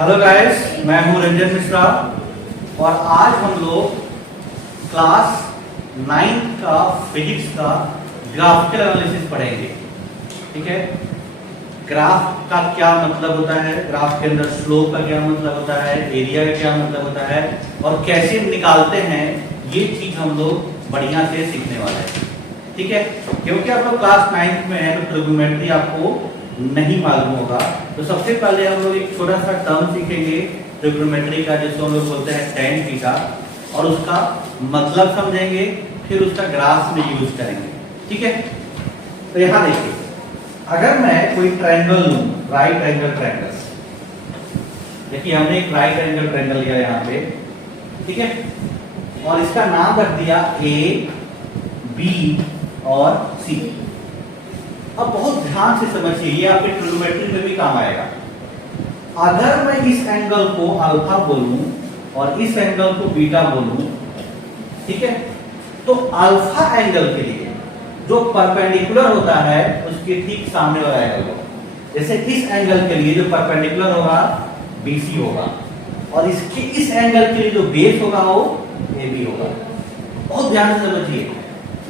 Hello guys, मैं हूं रंजन मिश्रा और आज हम लोग क्लास 9 का फिजिक्स का ग्राफिकल एनालिसिस पढ़ेंगे। ठीक है, ग्राफ का क्या मतलब होता है, ग्राफ के अंदर स्लोप का क्या मतलब होता है, एरिया का क्या मतलब होता है और कैसे निकालते हैं, ये चीज हम लोग बढ़िया से सीखने वाले हैं। ठीक है, क्योंकि आप लोग क्लास 9 में है तो ट्रिग्नोमेट्री आपको नहीं मालूम होगा, तो सबसे पहले हम लोग एक छोटा सा टर्म सीखेंगे ट्रिग्नोमेट्री का, जिसको हम लोग बोलते हैं tan थीटा, और उसका मतलब समझेंगे, फिर उसका ग्राफ में यूज करेंगे। ठीक है, तो यहाँ देखिए, अगर मैं कोई ट्रायंगल लूं, राइट एंगल ट्रायंगल, देखिए हमने एक राइट एंगल ट्रायंगल लिया यहाँ पे, ठीक है, और इसका नाम रख दिया ए, बी और सी। अब बहुत ध्यान से समझिए, ये आपके ट्रिग्नोमेट्री में भी काम आएगा। अगर मैं इस एंगल को अल्फा बोलूं और इस एंगल को बीटा बोलूं, ठीक है, तो अल्फा एंगल के लिए जो परपेंडिकुलर होता है उसके ठीक सामने वाला एंगल होगा। जैसे इस एंगल के लिए जो परपेंडिकुलर होगा BC होगा, और इसके इस एंगल के लिए जो बेस होगा वो AB होगा। बहुत ध्यान से समझिए।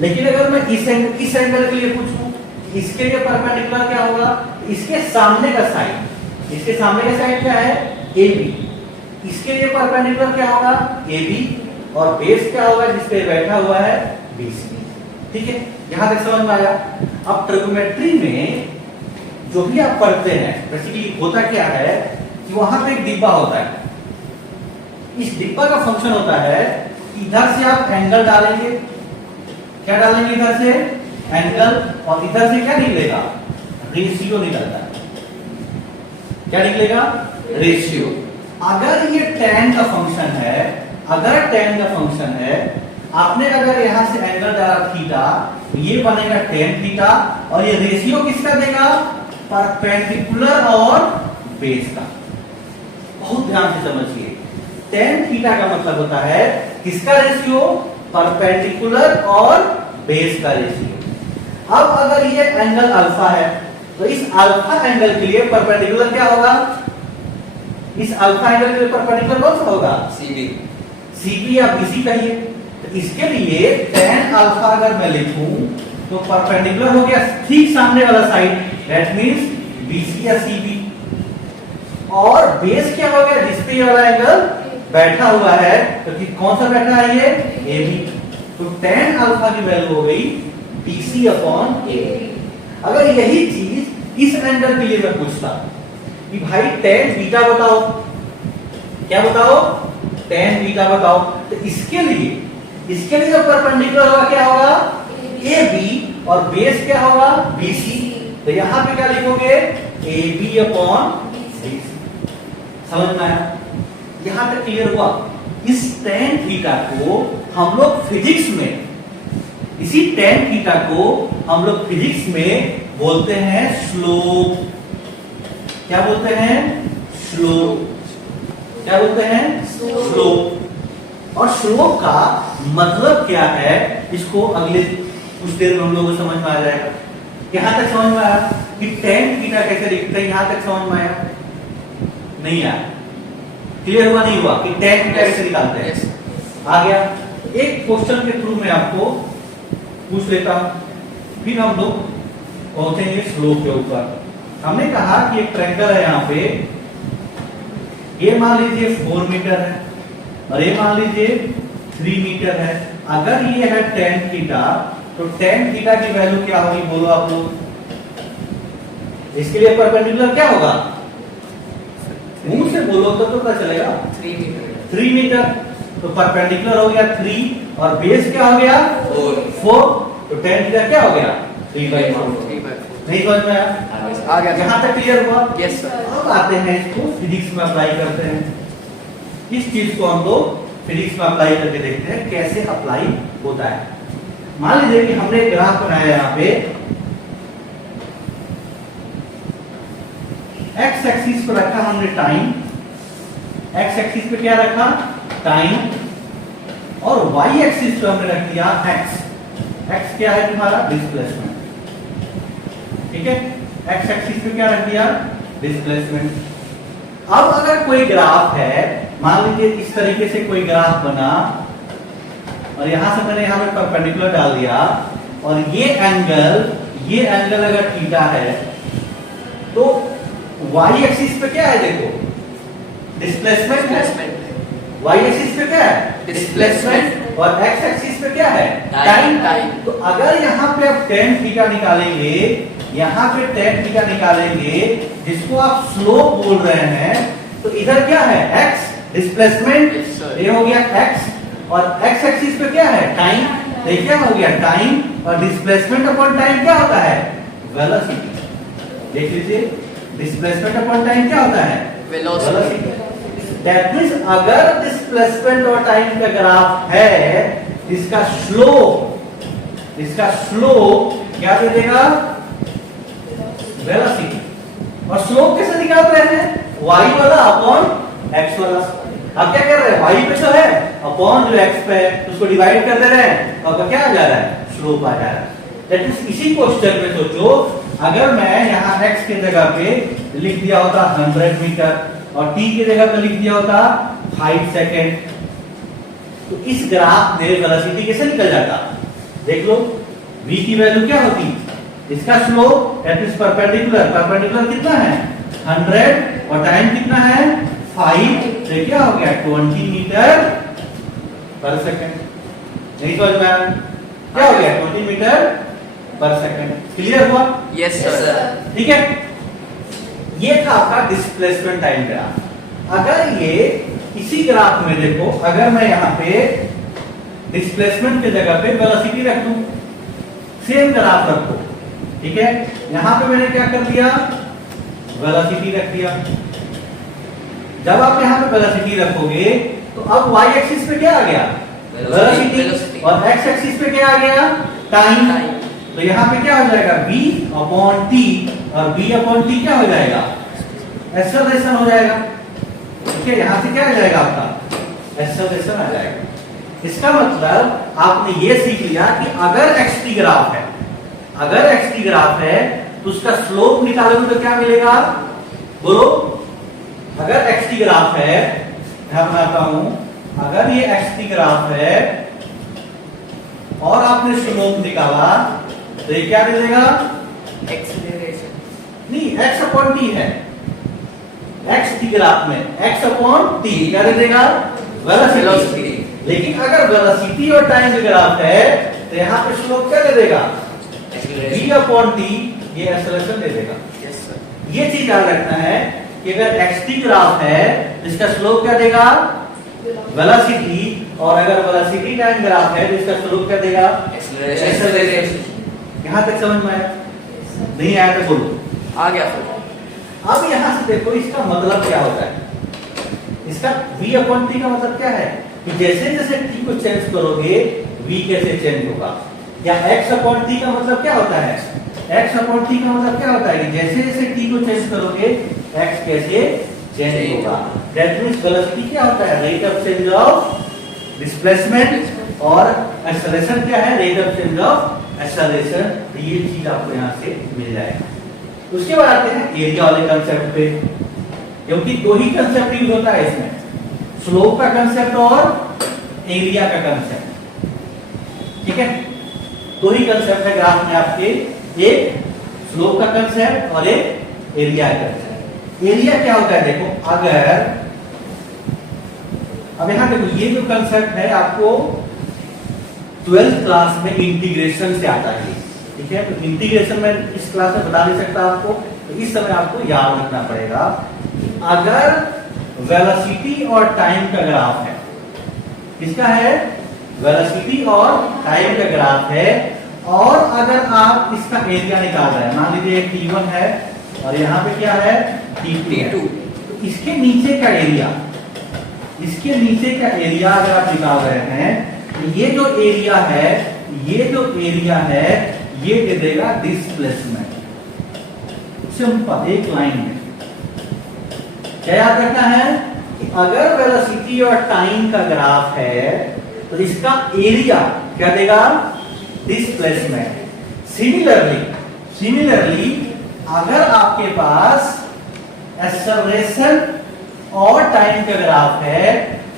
लेकिन अगर मैं इस एंगल के लिए पूछूं, इसके लिए परपेंडिकुलर क्या होगा, इसके सामने का साइड, इसके सामने का साइड क्या है AB, इसके लिए परपेंडिकुलर क्या होगा AB, और बेस क्या होगा जिस पे बैठा हुआ है BC। ठीक है, यहां तक समझ में आया। अब ट्रिग्नोमेट्री में जो भी आप पढ़ते हैं, बेसिकली होता क्या है कि वहां पे एक डिब्बा होता है। इस डिब्बा का फंक्शन होता है कि इधर से आप एंगल डालेंगे, क्या डालेंगे इधर से एंगल, और इधर से क्या निकलेगा, रेशियो निकलता है। क्या निकलेगा, रेशियो। अगर ये tan का फंक्शन है, अगर tan का फंक्शन है, आपने अगर यहां से एंगल डाला थीटा, तो ये बनेगा tan थीटा, और ये रेशियो किसका देगा, परपेंडिकुलर और बेस का। बहुत ध्यान से समझिए, tan थीटा का मतलब होता है किसका रेशियो, परपेंडिकुलर और बेस का रेशियो। अब अगर ये एंगल अल्फा है, तो इस अल्फा एंगल के लिए परपेंडिकुलर क्या होगा, इस अल्फा एंगल के लिए परपेंडिकुलर कौन सा होगा, CB या BC कहिए। तो इसके लिए tan अल्फा अगर मैं लिखूं तो परपेंडिकुलर हो गया ठीक सामने वाला साइड, दैट मींस BC या CB, और बेस क्या हो गया, जिस पे ये वाला एंगल बैठा हुआ है, तो कौन सा बैठा है ये AB। तो tan अल्फा की वैल्यू हो गई BC अपॉन A। अगर यही चीज इस एंगल के लिए मैं पूछता कि भाई tan बीटा बताओ, क्या बताओ, tan बीटा बताओ, तो इसके लिए जो परपेंडिकुलर होगा क्या होगा AB, और बेस क्या होगा BC। तो यहां पे क्या लिखोगे, AB अपॉन BC। समझ में आया, यहां तक क्लियर हुआ। इस tan थीटा को हम लोग फिजिक्स में, इसी tan थीटा को हम लोग फिजिक्स में बोलते हैं स्लोप। क्या बोलते हैं, स्लोप। क्या बोलते हैं, स्लोप। और स्लोप का मतलब क्या है, इसको अगले कुछ देर में हम लोगों को समझ में आ जाएगा। यहां तक समझ में आया कि tan थीटा कैसे लिखते हैं, यहां तक समझ में आया, नहीं आया, क्लियर हुआ नहीं हुआ कि tan थीटा कैसे निकालते हैं, आ गया। एक क्वेश्चन के थ्रू मैं आपको पूछ लेता हूं, फिर हम लोग पहुंचेंगे स्लोप के ऊपर। हमने कहा कि एक ट्रायंगल है, यहाँ पे ये मान लीजिए 4 मीटर है और ये मान लीजिए 3 मीटर है। अगर ये है tan थीटा, तो tan थीटा की वैल्यू क्या होगी, बोलो आप लोग। इसके लिए परपेंडिकुलर क्या होगा, मुंह से बोलो तो पता चलेगा, 3 मीटर। तो परपेंडिकुलर हो गया 3 और बेस क्या हो गया 4, तो tan थीटा क्या हो गया 3/4। नहीं समझ में आ गया, यहां तक क्लियर हुआ। Yes sir. अब आते हैं इसको फिजिक्स में अप्लाई करते हैं। इस चीज को हम लोग फिजिक्स में अप्लाई करके देखते हैं कैसे अप्लाई होता है। मान लीजिए कि हमने एक ग्राफ बनाया, यहाँ पे एक्स एक्सिस पर रखा हमने टाइम, एक्स एक्सिस पे क्या रखा, टाइम, और वाई एक्सिस पे हमने रख दिया एक्स। एक्स क्या है तुम्हारा, डिस्प्लेसमेंट। ठीक है, एक्स एक्सिस पे क्या रख दिया, डिस्प्लेसमेंट। अब अगर अगर कोई ग्राफ है, मान लीजिए इस तरीके से कोई ग्राफ बना और यहां से मैंने यहां पे परपेंडिकुलर डाल दिया और ये एंगल अगर थीटा है तो y एक्सिस पे क्या है, देखो डिस्प्लेसमेंट है, y एक्सिस पे क्या है डिस्प्लेसमेंट और x एक्सिस पे क्या है टाइम। तो अगर यहाँ पे आप tan थीटा निकालेंगे, यहाँ पे tan थीटा निकालेंगे जिसको आप स्लोप बोल रहे हैं, तो इधर क्या है x डिस्प्लेसमेंट, ये हो गया x और x एक्सिस पे क्या है टाइम, तो क्या हो गया टाइम और डिस्प्लेसमेंट अपॉन टाइम क्या होता है वेलोसिटी। देख लीजिए डिस्प्लेसमेंट अपॉन टाइम क्या होता है वेलोसिटी। दैट मींस अगर डिस्प्लेसमेंट और टाइम का ग्राफ है, इसका स्लोप क्या दे देगा वेलोसिटी। और स्लोप कैसे निकाल रहे हैं, y वाला अपॉन x वाला। अब क्या कर रहे हैं, y पे जो है अपॉन जो x पे उसको डिवाइड कर दे रहे हैं, तो आपका क्या आ जा रहा है स्लोप आ जा रहा है। दैट मींस इसी क्वेश्चन में सोचो, अगर मैं यहाँ x के जगह पे लिख दिया होता 100 मीटर और t की जगह पे लिख दिया होता 5 सेकेंड, तो इस ग्राफ में वेलोसिटी कैसे निकल जाता, देख लो v की वैल्यू क्या होती, इसका स्लोप दैट इज परपेंडिकुलर कितना है 100 और टाइम कितना है 5, तो क्या हो गया 20 मीटर पर सेकंड। नहीं समझ में आया, क्या हो गया 20 मीटर पर सेकंड। क्लियर हुआ? Yes sir. ठीक है, ये था आपका डिस्प्लेसमेंट टाइम ग्राफ। अगर ये इसी ग्राफ में देखो, अगर मैं यहाँ पे डिस्प्लेसमेंट की जगह पे वेलोसिटी रख दूं, सेम ग्राफ रखो, ठीक है, यहां पे मैंने क्या कर दिया वेलोसिटी रख दिया। जब आप यहां पे वेलोसिटी रखोगे तो अब y एक्सिस पे क्या आ गया वेलोसिटी और x एक्सिस पे क्या आ गया टाइम। तो यहां पे क्या हो जाएगा v अपॉन t और v अपॉन t क्या हो जाएगा एक्सेलरेशन हो जाएगा। ठीक है, यहां से क्या आ जाएगा आपका एक्सेलरेशन आ जाएगा। इसका मतलब आपने ये सीख लिया कि अगर xt ग्राफ है तो उसका स्लोप निकालोगे तो क्या मिलेगा, बोलो। अगर xt ग्राफ है, मैं बनाता हूं, अगर ये xt ग्राफ है और आपने स्लोप निकाला तो ये क्या दे देगा एक्सीलरेशन, नहीं x अपॉन t है, xt ग्राफ में x अपॉन t क्या दे देगा वेलोसिटी। लेकिन अगर वेलोसिटी और टाइम का ग्राफ है तो यहाँ पे स्लोप क्या दे देगा v अपॉन t, ये एक्सेलरेशन दे देगा। Yes sir. ये चीज याद रखना है कि अगर xt ग्राफ है तो इसका स्लोप क्या देगा वेलोसिटी, और अगर वेलोसिटी टाइम ग्राफ है तो इसका स्लोप क्या देगा एक्सेलरेशन। यहां तक समझ में आया? नहीं आया तो बोलो। आ गया सर। अब यहां से देखो इसका मतलब क्या होता है, इसका v अपॉन t का मतलब क्या है कि जैसे जैसे t को चेंज करोगे v कैसे चेंज होगा, या x अपॉन t का मतलब क्या होता है, x अपॉन t का मतलब क्या होता है कि जैसे जैसे t को चेंज करोगे x कैसे चेंज होगा। दैट मींस वेलोसिटी क्या होता है rate of change of displacement और एक्सेलरेशन क्या है rate of change of acceleration. ये चीज आपको यहां से मिल जाएगा। उसके बाद आते हैं एरिया वाले कंसेप्ट पे, क्योंकि दो ही कंसेप्ट यूज होता है इसमें, स्लोप का कंसेप्ट और एरिया का कंसेप्ट। ठीक है, दो ही कंसेप्ट है ग्राफ में आपके, एक स्लोप का कंसेप्ट और एक एरिया का कंसेप्ट। एरिया क्या होता है देखो, अगर अब यहां देखो ये जो कंसेप्ट है आपको 12th क्लास में इंटीग्रेशन से आता है। ठीक है, तो इंटीग्रेशन में इस क्लास में बता नहीं सकता आपको, तो इस समय आपको याद रखना पड़ेगा। अगर वेलोसिटी और टाइम का ग्राफ है, किसका है वेलोसिटी और टाइम का ग्राफ है, और अगर आप इसका एरिया निकाल रहे हैं, मान लीजिए t1 है और यहाँ पे क्या है t2, तो इसके नीचे का एरिया, इसके नीचे का एरिया अगर आप निकाल रहे हैं, तो ये जो एरिया है, ये जो एरिया है ये दे देगा डिस्प्लेसमेंट। सिंपल एक लाइन में क्या याद रखना है कि अगर वेलोसिटी और टाइम का ग्राफ है तो इसका एरिया क्या देगा डिस्प्लेसमेंट। सिमिलरली अगर आपके पास एक्सेलरेशन और टाइम का ग्राफ है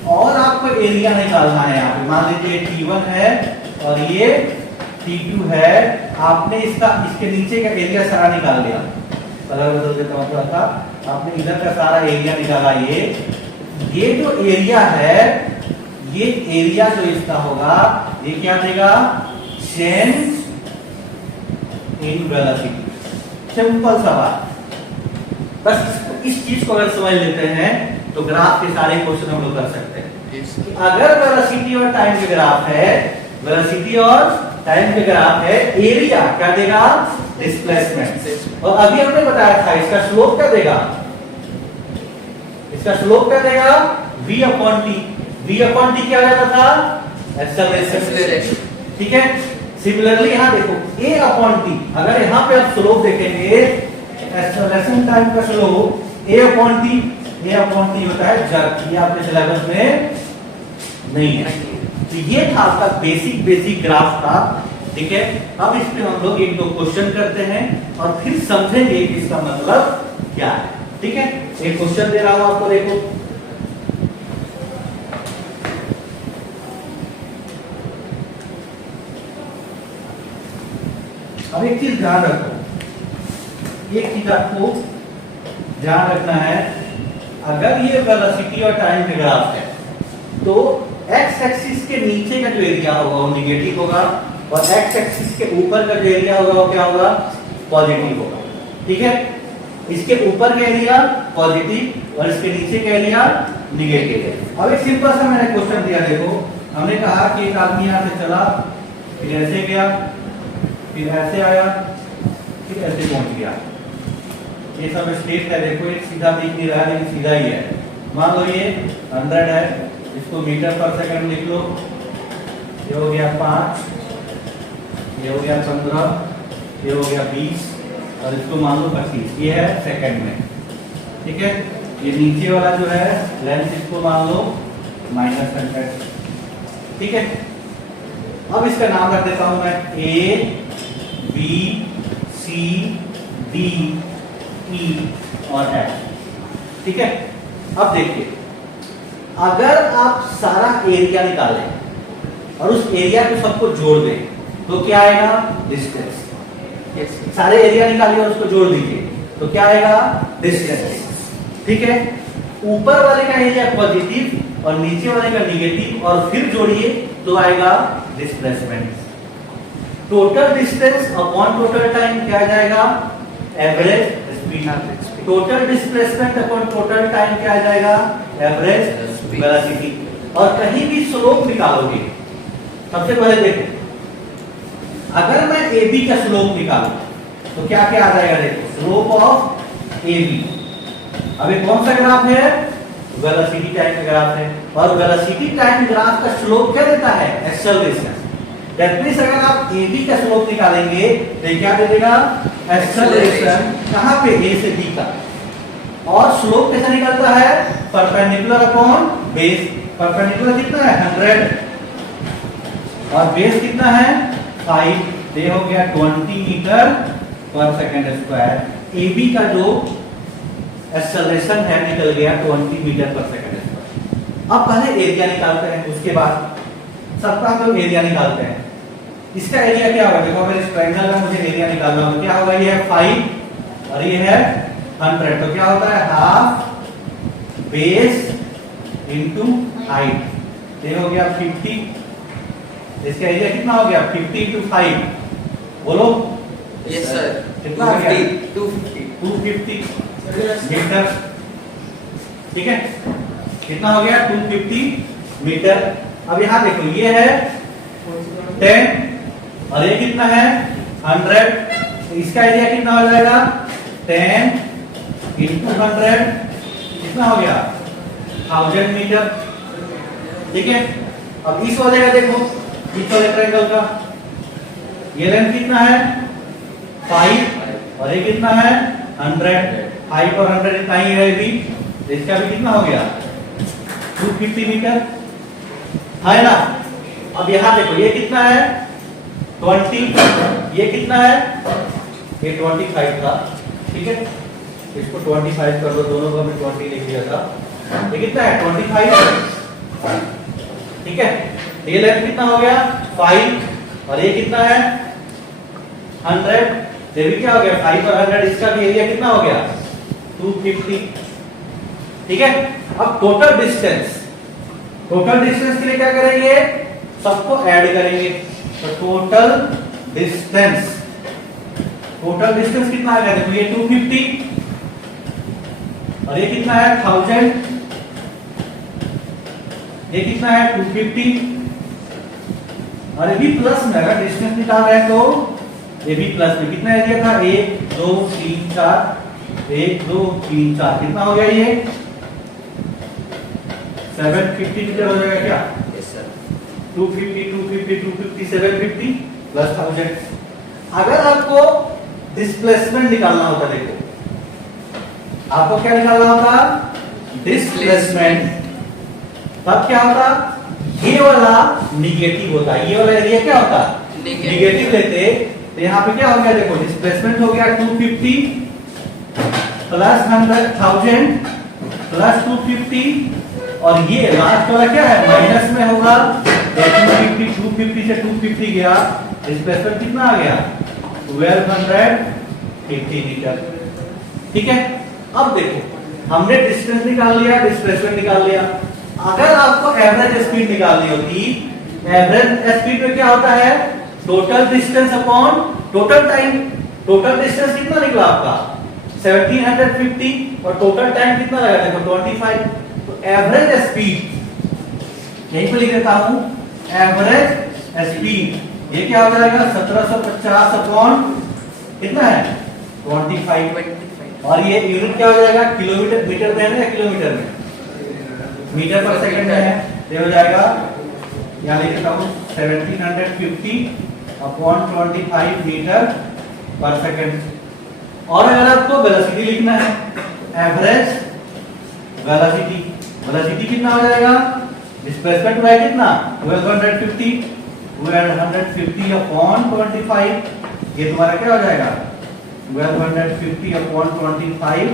और आपको एरिया निकालना है। यहाँ पे मान लीजिए T1 है और ये T2 है, आपने इसके नीचे का एरिया सारा निकाल लिया। कलर बदल देता हूं थोड़ा सा, आपने इधर का सारा एरिया निकाला। ये जो एरिया है, ये एरिया जो इसका होगा, ये क्या देगा? Change in velocity. सिंपल सा बात, बस इस चीज को अगर समझ लेते हैं तो ग्राफ के सारे क्वेश्चन हम लोग कर सकते हैं। अगर वेलोसिटी और टाइम के ग्राफ है, वेलोसिटी और टाइम के ग्राफ है, एरिया क्या देगा? डिस्प्लेसमेंट। और अभी हमने बताया था इसका स्लोप क्या देगा? इसका स्लोप क्या देगा? v upon T. v upon T क्या हो जाता था? एक्सेलरेशन। ठीक है। सिमिलरली यहां देखो a अपॉन टी, अगर यहां पे आप स्लोप देखेंगे, एक्सेलरेशन टाइम का स्लोप a अपॉन टी होता है जर्क। ये आपके सिलेबस में नहीं है। तो ये था आपका बेसिक ग्राफ था। ठीक है। अब इस पे हम लोग एक दो क्वेश्चन करते हैं और फिर समझेंगे कि इसका मतलब क्या है। ठीक है। एक क्वेश्चन दे रहा हूं आपको, देखो। अब एक चीज ध्यान रखो, एक चीज आपको ध्यान रखना है, अगर ये वेलोसिटी और टाइम के ग्राफ है तो एक्स एक्सिस के नीचे का जो एरिया होगा वो निगेटिव होगा और एक्स एक्सिस के ऊपर का जो एरिया होगा वो क्या होगा? पॉजिटिव होगा। ठीक है। इसके ऊपर का एरिया पॉजिटिव और इसके नीचे का एरिया निगेटिव है। अब एक सिंपल सा मैंने क्वेश्चन दिया, देखो। हमने कहा कि एक आदमी यहां से चला, फिर ऐसे गया, फिर ऐसे आया, फिर ऐसे पहुंच गया। ये सब स्ट्रेट है, देखो एक सीधा दिख नहीं रहा लेकिन सीधा ही है। मान लो ये 100 है, इसको मीटर पर सेकंड लिख लो। ये हो गया 5, ये हो गया 15, ये हो गया 20 और इसको मान लो 25। ये है सेकंड में। ठीक है। ये नीचे वाला जो है लेंथ, इसको मान लो -100। ठीक है। अब इसका नाम रख देता हूं मैं A B C D E और F। ठीक है। अब देखिए, अगर आप सारा एरिया निकालें और उस एरिया को सबको जोड़ दें तो क्या आएगा? डिस्टेंस। सारे एरिया निकालिए और उसको जोड़ दीजिए तो क्या आएगा? डिस्टेंस। ठीक है। ऊपर वाले का एरिया पॉजिटिव और नीचे वाले का निगेटिव और फिर जोड़िए तो आएगा displacement. Total distance upon total time क्या जाएगा? Average speed. Total displacement upon total time क्या आ जाएगा? Average velocity. और कहीं भी स्लोप निकालोगे, सबसे पहले देखो, अगर मैं AB का स्लोप निकालूं तो क्या क्या आ जाएगा? देखो, स्लोप ऑफ AB। अभी कौन सा ग्राफ है? वेलोसिटी टाइम का ग्राफ है और वेलोसिटी टाइम ग्राफ का स्लोप क्या देता है? एक्सेलरेशन। दैट मींस अगर आप AB का स्लोप निकालेंगे तो क्या दे देगा? एक्सेलरेशन। कहां पे? A से B का। और स्लोप कैसे निकलता है? Perpendicular upon base. परपेंडिकुलर कितना है? 100 और बेस कितना है? 5। ये हो गया 20 मीटर पर सेकंड स्क्वायर। AB का जो एक्सेलरेशन है निकल गया 20 मीटर पर सेकंड स्क्वायर। अब पहले एरिया निकालते हैं, उसके बाद सबका तो एरिया निकालते हैं। इसका एरिया क्या होगा? देखो, अगर इस ट्रायंगल का मुझे एरिया निकालना हो तो क्या होगा? ये है 5 और ये है 100, तो क्या होता है? Half base into height. ये हो गया 50। इसका एरिया कितना हो गया? 50 × 5। बोलो। Yes sir. कितना आ गया? 250 मीटर। ठीक है। कितना हो गया? 250 मीटर। अब यहां देखो, ये है 10 और ये कितना है? 100। तो इसका एरिया कितना हो जाएगा? 10 × 100 कितना हो गया? 1000 मीटर। ठीक है। अब इस वाले का देखो, इस वाले ट्रायंगल का ये लेंथ कितना है? 5 और ये कितना है? 100। 5 और 100 इतना ही है भी। इसका भी कितना हो गया? 250 मीटर है ना। अब यहां देखो, ये कितना है? 20। ये कितना है? ये 25 था। ठीक है। इसको 25 कर दो, दोनों को हमने 20 लिख दिया था। ये कितना है 25, ठीक है। ये लेंथ कितना हो गया 5 और ये कितना है 100, ये भी क्या हो गया 5 और 100, इसका भी एरिया कितना हो गया 250, ठीक है। अब टोटल डिस्टेंस के लिए क्या करेंगे, सबको ऐड करेंगे, तो टोटल डिस्टेंस कितना आ गया, देखो ये 250 और ये कितना है 1000, ये कितना है 250 और ये भी प्लस में, अगर डिस्टेंस निकाल रहे हैं तो ये भी प्लस में, कितना एरिया था 1 2 3 4, 1 2 3 4, कितना हो गया ये 750 मीटर हो जाएगा क्या, यस सर। 250 750 प्लस 1000। अगर आपको डिस्प्लेसमेंट निकालना होता, देखो आपको क्या निकालना होता डिस्प्लेसमेंट, तब क्या होता ये वाला निगेटिव होता, ये वाला एरिया क्या होता निगेटिव लेते, तो यहाँ पे क्या हो गया, देखो डिस्प्लेसमेंट हो गया 250 प्लस 1000 प्लस 250 और ये लास्ट वाला क्या है माइनस में होगा, 250 से 250 गया, डिस्प्लेसमेंट कितना आ गया 1250 मीटर, ठीक है। अब देखो हमने डिस्टेंस निकाल लिया, डिस्प्लेसमेंट निकाल लिया, अगर आपको एवरेज स्पीड निकालनी होती, एवरेज स्पीड में क्या होता है total distance upon total time, total distance कितना निकला आपका 1750 और टोटल टाइम कितना लगा देखो 25, तो एवरेज स्पीड यहीं पे लिख देता हूं, एवरेज स्पीड ये क्या हो जाएगा 1750 अपॉन कितना है 25 और ये यूनिट क्या हो जाएगा किलोमीटर, मीटर में है या किलोमीटर में, मीटर पर सेकंड में है, ये हो जाएगा यहाँ लिख देता हूँ 1750 अपॉन 25 मीटर पर सेकंड। और अगर आपको वेलोसिटी लिखना है, एवरेज वेलोसिटी कितना हो जाएगा, डिस्प्लेसमेंट हुआ है कितना 1250 अपॉन 25, ये तुम्हारा क्या हो जाएगा 1250 अपॉन 25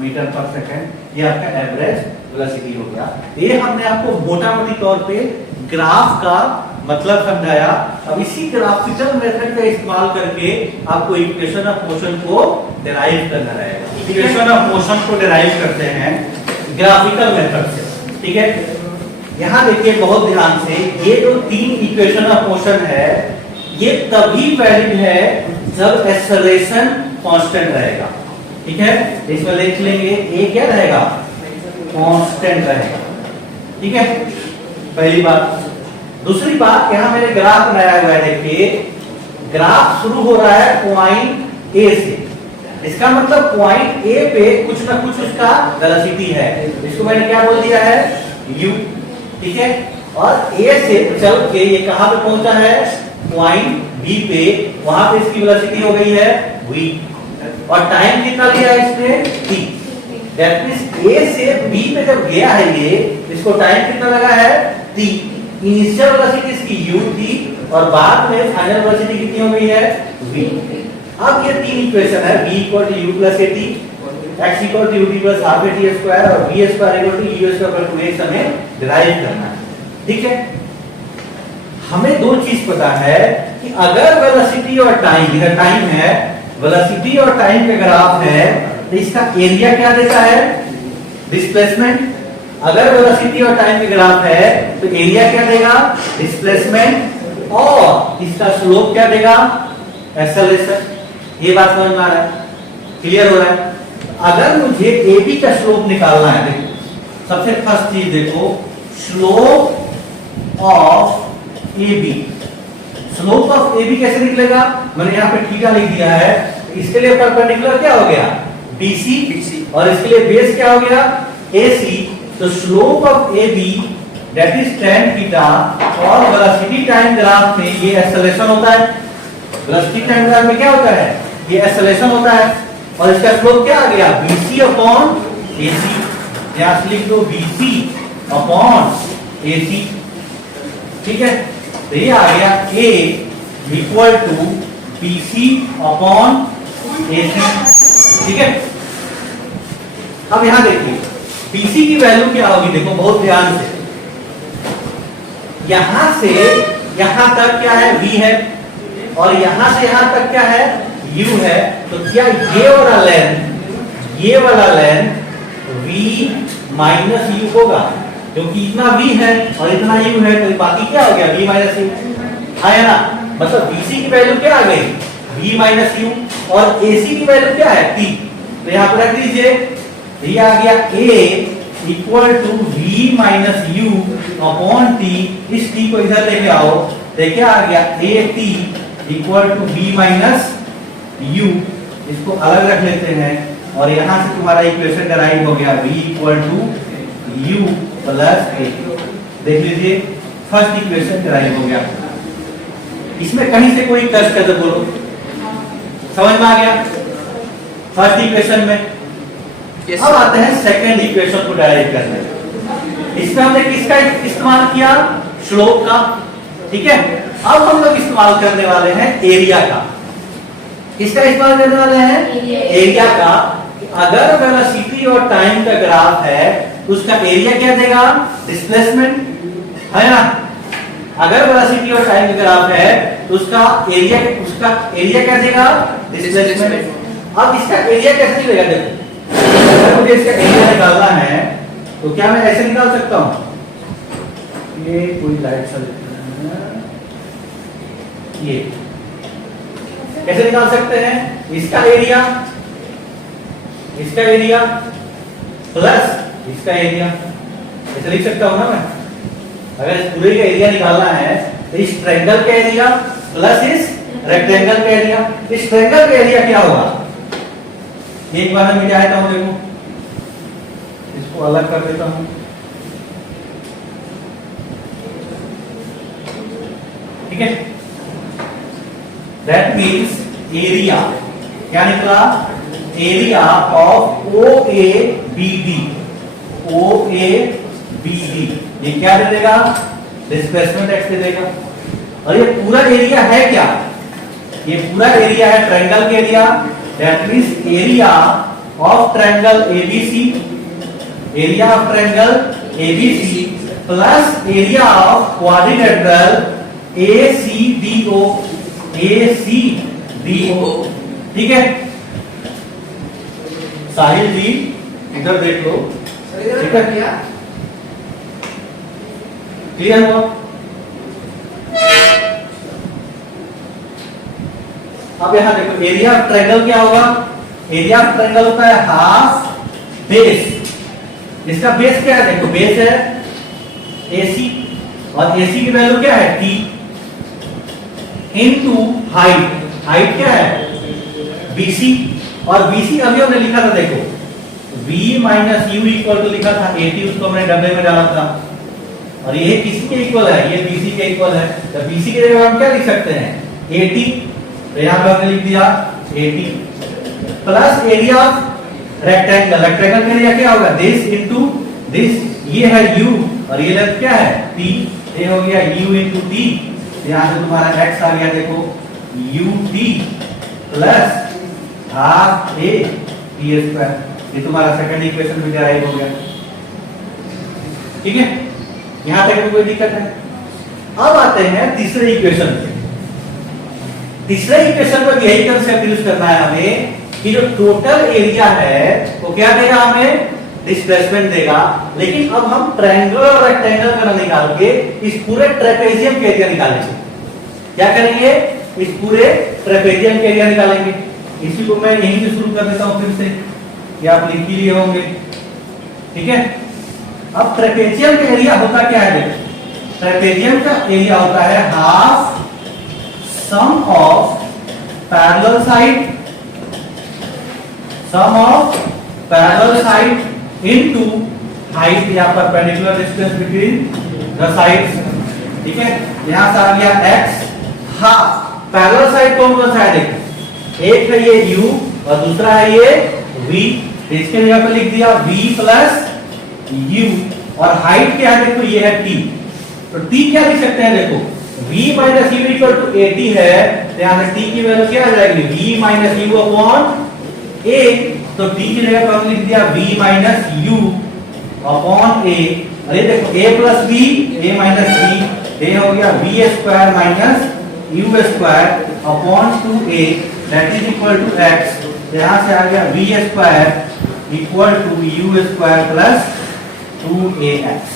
मीटर पर सेकंड, ये आपका एवरेज वेलोसिटी हो गया। ये हमने आपको मोटा मोटी तौर पे ग्राफ का मतलब समझाया। अब इसी ग्राफिकल मेथड का इस्तेमाल करके आपको इक्वेशन ऑफ मोशन को डिराइव करना रहेगा। इक्वेशन ऑफ मोशन को डिराइव करते हैं ग्राफिकल मेथड से, ठीक है। यहाँ देखिए बहुत ध्यान से, ये जो तीन इक्वेशन ऑफ मोशन है ये तभी वैलिड है जब एक्सेलरेशन कांस्टेंट रहेगा, ठीक है। इसमें लिख लेंगे ए क्या रहेगा कांस्टेंट रहेगा, ठीक है, पहली बात। दूसरी बात, यहाँ मैंने ग्राफ बनाया हुआ है, देखिए ग्राफ शुरू हो रहा है पॉइंट ए से, इसका मतलब पॉइंट ए पे कुछ ना कुछ उसका वेलोसिटी है, इसको मैंने क्या बोल दिया है u, ठीक है। और ए से चल के ये कहां पे पहुंचा है पॉइंट बी पे, वहां पे इसकी वेलोसिटी हो गई है v और टाइम कितना लिया है इसने t, दैट मींस ए से बी में जब गया है ये, इसको टाइम कितना लगा है t, इनिशियल वेलोसिटी इसकी u थी और बाद में फाइनल वेलोसिटी कितनी हो गई है v। अब ये तीन इक्वेशन है v = u + at, x = ut + ½ at² और v² = u² + 2x हमें डिराइव करना है, ठीक है। हमें दो चीज पता है कि अगर वेलोसिटी और टाइम, इधर टाइम है, वेलोसिटी और टाइम का ग्राफ है, तो इसका एरिया क्या देता है डिस्प्लेसमेंट। अगर वेलोसिटी और टाइम का ग्राफ है तो एरिया क्या देगा डिस्प्लेसमेंट और इसका स्लोप क्या देगा एक्सेलरेशन। ये बात समझ में आ रहा है, क्लियर हो रहा है। अगर मुझे AB का स्लोप निकालना है, देखो सबसे फर्स्ट चीज देखो slope of AB, slope of AB कैसे निकलेगा, मैंने यहाँ पे थीटा लिख दिया है, इसके लिए परपेंडिकुलर क्या हो गया BC और इसके लिए बेस क्या हो गया AC, तो slope of AB that is tan theta और वेलोसिटी टाइम ग्राफ में ये एक्सेलरेशन होता है, वेलोसिटी टाइम ग्राफ में क्या होता है ये एक्सेलरेशन होता है और इसका स्लोप क्या आ गया BC अपॉन AC, यहां से लिख दो BC अपॉन AC, ठीक है। तो ये आ गया A = BC अपॉन AC, ठीक है। अब यहां देखिए BC की वैल्यू क्या होगी, देखो बहुत ध्यान से, यहां से यहां तक क्या है, V है, और यहां से यहां तक क्या है, U है। तो क्या ये वाला लेंथ V माइनस U होगा, क्योंकि इतना V है और इतना U है, तो बाकी क्या हो गया, V माइनस U है ना। मतलब BC की वैल्यू क्या आ गई, V माइनस U, और AC की वैल्यू क्या है, T। तो यहां पर रख दीजिए, ये आ गया A equal to V minus U upon T। इस T को इधर लेके आओ, देखिए आ गया AT equal to V minus U। इसको अलग रख लेते हैं, और यहां से तुम्हारा इक्वेशन डराइव हो गया V equal to U plus A। देख लीजिए फर्स्ट इक्वेशन डराइव हो गया। इसमें कहीं से कोई कष्ट कर दो, बोलो समझ में आ गया फर्स्ट इक्वेशन में। Yes, अब आते हैं सेकंड इक्वेशन को डराइव करने। इसमें हमने किसका इस्तेमाल किया, स्लोप का, ठीक है। अब हम लोग इस्तेमाल करने वाले हैं एरिया का। किसका इस्तेमाल करने वाले हैं, एरिया का। अगर वेलोसिटी और टाइम का ग्राफ है तो उसका एरिया क्या देगा, डिस्प्लेसमेंट, है ना। अगर वेलोसिटी और टाइम का ग्राफ है तो उसका एरिया क्या देगा, डिस्प्लेसमेंट। अब इसका एरिया कैसे निकलेगा, देखो अगर मुझे इसका एरिया निकालना है तो क्या मैं ऐसे निकाल सकता हूं, ये कोई लाइट सा ये कैसे निकाल सकते हैं, इसका एरिया प्लस इसका एरिया, ऐसे लिख सकता हूं ना मैं। अगर इस पूरे का एरिया निकालना है तो इस ट्रायंगल का एरिया प्लस इस रेक्टेंगल का एरिया। इस ट्रायंगल का एरिया क्या होगा, एक बार मैं मिटाता हूं, देखो इसको अलग कर देता हूं, ठीक है। दैट मीन्स एरिया क्या निकला, एरिया ऑफ OABD। ये क्या दे देगा, डिस्प्लेसमेंट x दे देगा। और ये पूरा एरिया है क्या, ये पूरा एरिया है ट्रायंगल के area. That means area of triangle ABC, area of triangle ABC plus area of quadrilateral ACDO, ठीक है। साहिल जी इधर देख लो, ठीक है, क्लियर हुआ। अब यहां देखो एरिया ऑफ ट्रायंगल क्या होगा, एरिया ऑफ ट्रायंगल होता है हाफ बेस। इसका बेस क्या है, देखो बेस है AC, और AC की वैल्यू क्या है, T इनटू हाइट क्या है, BC, और BC अभी हमने लिखा था, देखो V minus U equal to लिखा था AT, उसको हमने डब्बे में डाला था, और ये किसी के इक्वल है, ये BC के इक्वल है। तो BC के जगह हम क्या लिख सकते हैं, AT, तो यहां पे हमने लिख दिया AT plus area of rectangle का एरिया क्या होगा, दिस इनटू दिस, ये है U और ये लेंथ क्या है T, ये हो गया U इनटू T। यहां से तुम्हारा x आ गया, देखो UT plus half A T square. ये तुम्हारा सेकंड इक्वेशन में डराइव हो गया, ठीक है। यहां तक कोई दिक्कत है। अब आते हैं तीसरे इक्वेशन पे। तीसरे इक्वेशन पर यही कंसेप्ट यूज करना है हमें कि जो टोटल एरिया है वो क्या देगा, हमें डिस्प्लेसमेंट देगा। लेकिन अब हम ट्रायंगल और रेक्टेंगल का निकाल के इस पूरे ट्रेपेजियम के एरिया निकालेंगे। क्या करेंगे, इस पूरे ट्रेपेजियम के एरिया निकालेंगे। इसी को मैं यहीं से शुरू कर देता हूं फिर से, ये आप लिख ही लिए होंगे, ठीक है। अब ट्रेपेजियम का एरिया होता क्या है, देखो ट्रेपेजियम का एरिया होता है half sum of parallel side into height या perpendicular distance between the sides, ठीक है। यहां से आ गया x, हाफ पैरेलल साइड कौन कौन सा है, देखो एक है ये u और दूसरा है ये v। इसके जगह पे लिख दिया v प्लस u, और हाइट क्या है, देखो ये है t। तो t क्या लिख सकते हैं, देखो v minus u equal to AT है, तो यहां से t की वैल्यू क्या आ जाएगी, v minus u upon a। तो t की जगह पर लिख दिया v minus u upon A, अरे देखो a plus B, a minus B, ये हो गया B square minus U square upon 2a that is equal to x, यहां से आ गया B square equal to U square plus 2ax।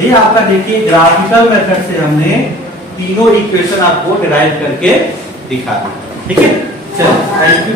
ये आपका देखिए ग्राफिकल मेथड से हमने तीनों इक्वेशन आपको डिराइव करके दिखा दी। ठीक है, चलो थैंक यू।